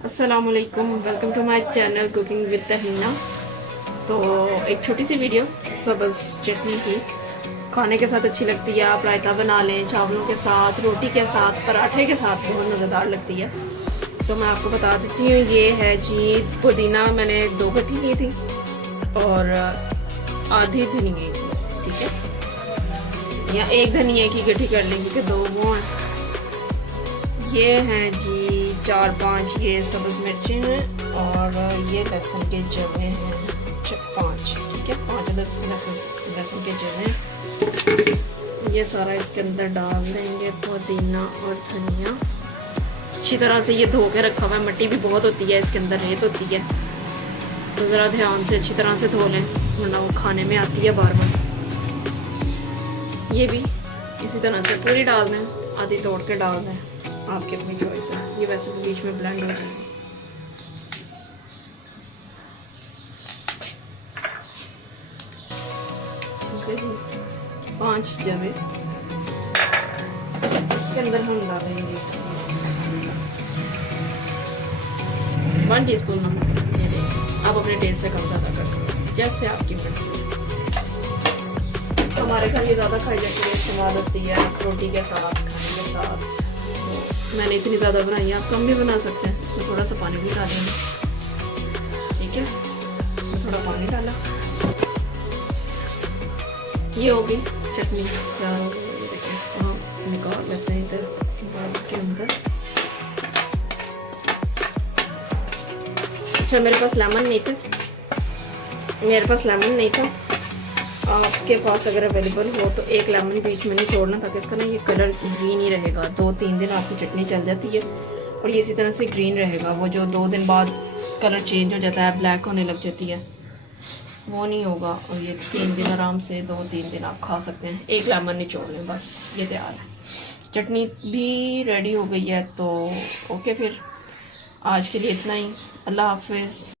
अस्सलामुअलैकुम, welcome to my channel cooking with Tahina. तो एक छोटी सी वीडियो सब्ज़ चटनी की खाने के साथ अच्छी लगती है। आप रायता बना लें चावलों के साथ, रोटी के साथ, पराठे के साथ बहुत मज़ेदार लगती है। तो मैं आपको बता देती हूँ, ये है जी पुदीना, मैंने 2 गट्ठी की थी और आधी धनिए की, ठीक है, या 1 धनिए की गट्ठी कर लें क्योंकि 2 वो हैं। ये हैं जी 4-5 ये सब्ज़ मिर्चें हैं और ये लहसुन के जवे हैं 5, ठीक है, 5 लहसुन के जवे। ये सारा इसके अंदर डाल देंगे, पुदीना और धनिया। अच्छी तरह से ये धो के रखा हुआ है, मिट्टी भी बहुत होती है इसके अंदर, रेत होती है, तो ज़रा ध्यान से अच्छी तरह से धो लें वरना वो खाने में आती है बार बार। ये भी इसी तरह से पूरी डाल दें, आधी तोड़ के डाल दें, आपकी अपनी चॉइस है। ये वैसे तो बीच में ब्लेंड हो जाएगा। ठीक है जी, 5 जवे इसके अंदर हम डालेंगे 1 टीस्पून नमक। ये देखिए, आप अपने टेस्ट से कम ज़्यादा कर सकते हैं जैसे आपकी मर्जी। हमारे घर ये ज़्यादा खाई जाती है, इस्तेमाल होती है रोटी के साथ, खाने के साथ। मैंने इतनी ज़्यादा बनाई है, आप कम भी बना सकते हैं। इसमें थोड़ा सा पानी भी डालेंगे, ठीक है, इसमें थोड़ा पानी डाला। ये होगी चटनी तैयार हो गई। देखिए, इसको हम निकाल लेते हैं इधर बाउल के अंदर। अच्छा, मेरे पास लेमन नहीं था, आपके पास अगर अवेलेबल हो तो 1 लेमन बीच में नहीं छोड़ना, ताकि इसका ना ये कलर ग्रीन ही रहेगा। 2-3 दिन आपकी चटनी चल जाती है और ये इसी तरह से ग्रीन रहेगा। वो जो 2 दिन बाद कलर चेंज हो जाता है, ब्लैक होने लग जाती है, वो नहीं होगा। और ये 3 दिन आराम से, 2-3 दिन आप खा सकते हैं। 1 लेमन निचोड़ लें, बस ये तैयार है। चटनी भी रेडी हो गई है। तो ओके, फिर आज के लिए इतना ही। अल्लाह हाफिज़।